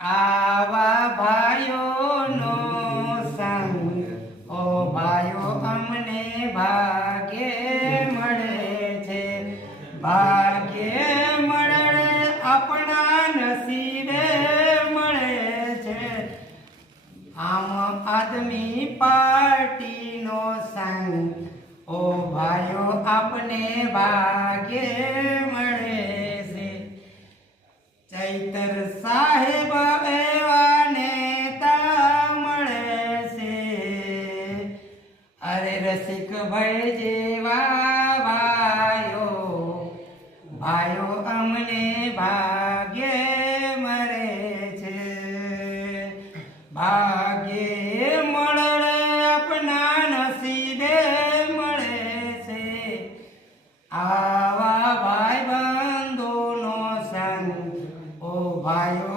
આવા ભાઈઓનો સંગ ઓ ભાઈઓ અમને ભાગ્યે મળે છે, ભાગ્યે મળે આપણા નસીબે મળે છે। આમ આદમી પાર્ટીનો સંગ ઓ ભાઈઓ આપને ભાગ્યે મળે છે। ચૈતર સાહેબ એવા નેતા મળે છે, અરે રસિકભાઈ જેવા ભાઈઓ ભાઈઓ અમને ભાગ્યે મળે છે, ભાગ્યે મળે આપના નસીબે મળે છે। આવા ભાઈ બંધોનો સંગ ઓ ભાઈઓ